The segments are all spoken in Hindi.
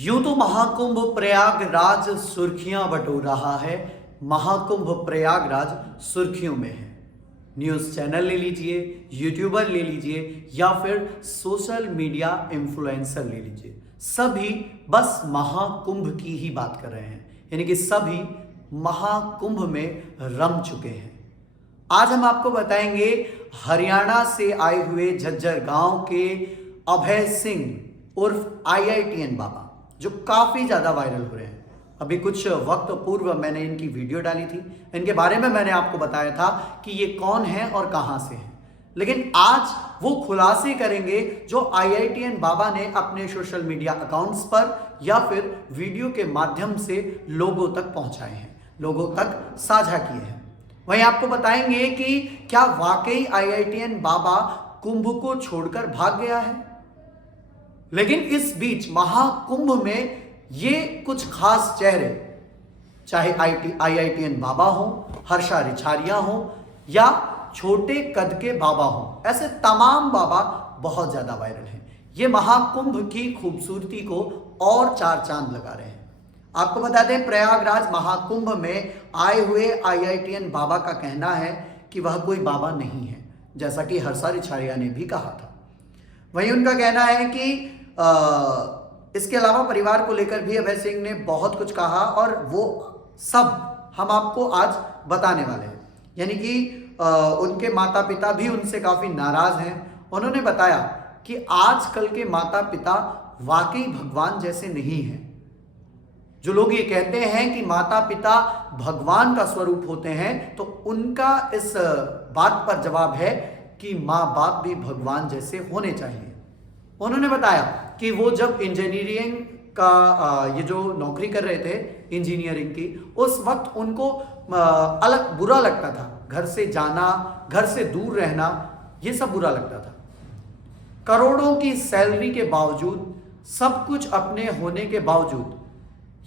यूं तो महाकुंभ प्रयागराज सुर्खियां बटोर रहा है। महाकुंभ प्रयागराज सुर्खियों में है। न्यूज़ चैनल ले लीजिए, यूट्यूबर ले लीजिए या फिर सोशल मीडिया इन्फ्लुएंसर ले लीजिए, सभी बस महाकुंभ की ही बात कर रहे हैं, यानी कि सभी महाकुंभ में रम चुके हैं। आज हम आपको बताएंगे हरियाणा से आए हुए झज्जर गांव के अभय सिंह उर्फ IITN बाबा, जो काफी ज्यादा वायरल हो रहे हैं। अभी कुछ वक्त पूर्व मैंने इनकी वीडियो डाली थी, इनके बारे में मैंने आपको बताया था कि ये कौन है और कहां से है, लेकिन आज वो खुलासे करेंगे जो IITN बाबा ने अपने सोशल मीडिया अकाउंट्स पर या फिर वीडियो के माध्यम से लोगों तक पहुंचाए हैं, लोगों तक साझा किए हैं। वहीं आपको बताएंगे कि क्या वाकई IITN बाबा कुंभ को छोड़कर भाग गया है। लेकिन इस बीच महाकुंभ में ये कुछ खास चेहरे, चाहे IITN बाबा हो, हर्षा रिछारिया हो या छोटे कद के बाबा हो, ऐसे तमाम बाबा बहुत ज्यादा वायरल हैं। ये महाकुंभ की खूबसूरती को और चार चांद लगा रहे हैं। आपको बता दें, प्रयागराज महाकुंभ में आए हुए IITN बाबा का कहना है कि वह कोई बाबा नहीं है, जैसा कि हर्षा रिछारिया ने भी कहा था। वहीं उनका कहना है कि इसके अलावा परिवार को लेकर भी अभय सिंह ने बहुत कुछ कहा और वो सब हम आपको आज बताने वाले हैं। यानी कि उनके माता पिता भी उनसे काफी नाराज हैं। उन्होंने बताया कि आजकल के माता पिता वाकई भगवान जैसे नहीं हैं। जो लोग ये कहते हैं कि माता पिता भगवान का स्वरूप होते हैं, तो उनका इस बात पर जवाब है कि माँ बाप भी भगवान जैसे होने चाहिए। उन्होंने बताया कि वो जब इंजीनियरिंग का ये जो नौकरी कर रहे थे इंजीनियरिंग की, उस वक्त उनको अलग बुरा लगता था। घर से जाना, घर से दूर रहना, ये सब बुरा लगता था। करोड़ों की सैलरी के बावजूद, सब कुछ अपने होने के बावजूद,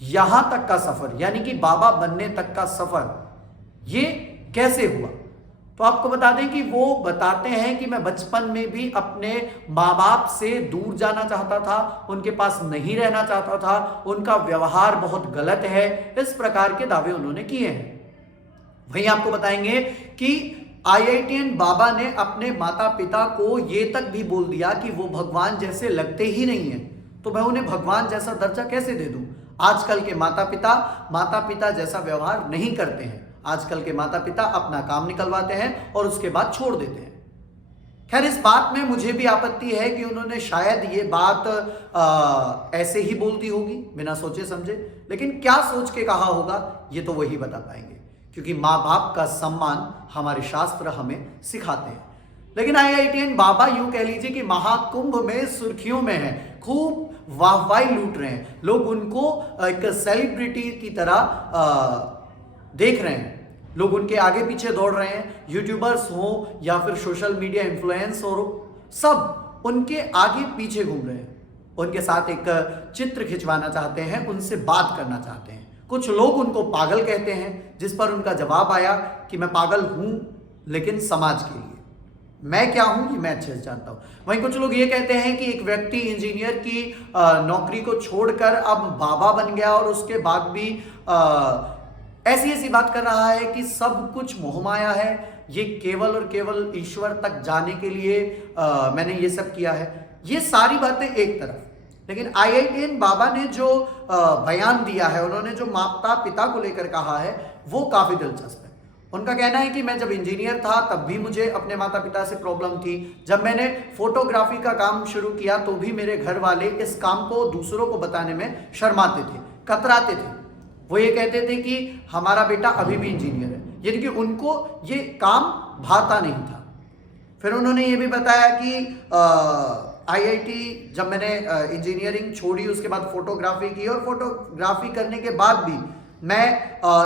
यहां तक का सफर, यानी कि बाबा बनने तक का सफर, ये कैसे हुआ। तो आपको बता दें कि वो बताते हैं कि मैं बचपन में भी अपने माँ बाप से दूर जाना चाहता था, उनके पास नहीं रहना चाहता था, उनका व्यवहार बहुत गलत है, इस प्रकार के दावे उन्होंने किए हैं। वहीं आपको बताएंगे कि IITN बाबा ने अपने माता पिता को ये तक भी बोल दिया कि वो भगवान जैसे लगते ही नहीं है, तो मैं उन्हें भगवान जैसा दर्जा कैसे दे दूं। आजकल के माता पिता जैसा व्यवहार नहीं करते हैं। आजकल के माता पिता अपना काम निकलवाते हैं और उसके बाद छोड़ देते हैं। खैर, इस बात में मुझे भी आपत्ति है कि उन्होंने शायद ये बात ऐसे ही बोलती होगी, बिना सोचे समझे, लेकिन क्या सोच के कहा होगा ये तो वही बता पाएंगे, क्योंकि माँ बाप का सम्मान हमारे शास्त्र हमें सिखाते हैं। लेकिन IITN बाबा यूं कह लीजिए कि महाकुंभ में सुर्खियों में है, खूब वाहवाही लूट रहे हैं। लोग उनको एक सेलिब्रिटी की तरह देख रहे हैं, लोग उनके आगे पीछे दौड़ रहे हैं। यूट्यूबर्स हो या फिर सोशल मीडिया इन्फ्लुएंस हो, सब उनके आगे पीछे घूम रहे हैं, उनके साथ एक चित्र खिंचवाना चाहते हैं, उनसे बात करना चाहते हैं। कुछ लोग उनको पागल कहते हैं, जिस पर उनका जवाब आया कि मैं पागल हूं, लेकिन समाज के लिए। मैं क्या हूं ये मैं अच्छे से जानता हूं। वहीं कुछ लोग ये कहते हैं कि एक व्यक्ति इंजीनियर की नौकरी को छोड़कर अब बाबा बन गया और उसके बाद भी ऐसी ऐसी बात कर रहा है कि सब कुछ मोहमाया है, ये केवल और केवल ईश्वर तक जाने के लिए मैंने ये सब किया है। ये सारी बातें एक तरफ, लेकिन IITN बाबा ने जो बयान दिया है, उन्होंने जो माता पिता को लेकर कहा है, वो काफी दिलचस्प है। उनका कहना है कि मैं जब इंजीनियर था तब भी मुझे अपने माता पिता से प्रॉब्लम थी। जब मैंने फोटोग्राफी का काम शुरू किया तो भी मेरे घर वाले इस काम को दूसरों को बताने में शर्माते थे, कतराते थे। वो ये कहते थे कि हमारा बेटा अभी भी इंजीनियर है, यानी कि उनको ये काम भाता नहीं था। फिर उन्होंने ये भी बताया कि IIT जब मैंने इंजीनियरिंग छोड़ी, उसके बाद फोटोग्राफी की, और फोटोग्राफी करने के बाद भी मैं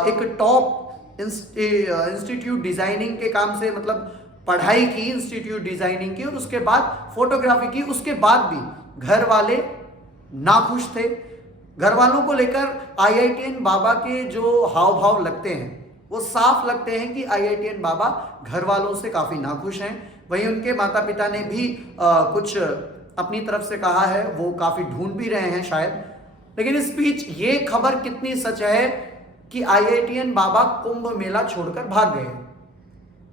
एक टॉप इंस्टीट्यूट डिजाइनिंग के काम से, मतलब पढ़ाई की इंस्टीट्यूट डिजाइनिंग की, और उसके बाद फोटोग्राफी की। उसके बाद भी घर वाले नाखुश थे। घर वालों को लेकर IITN बाबा के जो हाव भाव लगते हैं, वो साफ लगते हैं कि IITN बाबा घर वालों से काफी नाखुश हैं। वहीं उनके माता पिता ने भी कुछ अपनी तरफ से कहा है, वो काफी ढूंढ भी रहे हैं शायद। लेकिन इस बीच ये खबर कितनी सच है कि आईआईटीएन बाबा कुंभ मेला छोड़कर भाग गए।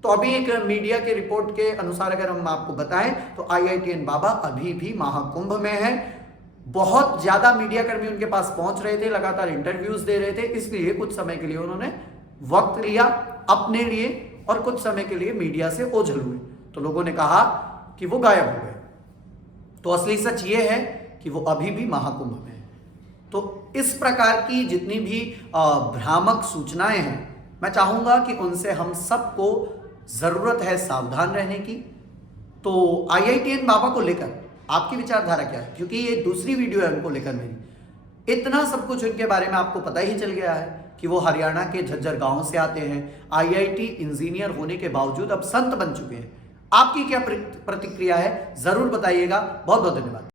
तो अभी एक मीडिया के रिपोर्ट के अनुसार अगर हम आपको बताएं तो आईआईटीएन बाबा अभी भी महाकुंभ में है। बहुत ज्यादा मीडिया कर्मी उनके पास पहुंच रहे थे, लगातार इंटरव्यूज दे रहे थे, इसलिए कुछ समय के लिए उन्होंने वक्त लिया अपने लिए और कुछ समय के लिए मीडिया से ओझल हुए। तो लोगों ने कहा कि वो गायब हो गए। तो असली सच ये है कि वो अभी भी महाकुंभ में है। तो इस प्रकार की जितनी भी भ्रामक सूचनाएं हैं, मैं चाहूंगा कि उनसे हम सबको जरूरत है सावधान रहने की। तो आईआईटीएन बाबा को लेकर आपकी विचारधारा क्या है? क्योंकि ये दूसरी वीडियो है उनको लेकर मेरी। इतना सब कुछ उनके बारे में आपको पता ही चल गया है कि वो हरियाणा के झज्जर गांव से आते हैं, आईआईटी इंजीनियर होने के बावजूद अब संत बन चुके हैं। आपकी क्या प्रतिक्रिया है जरूर बताइएगा। बहुत बहुत धन्यवाद।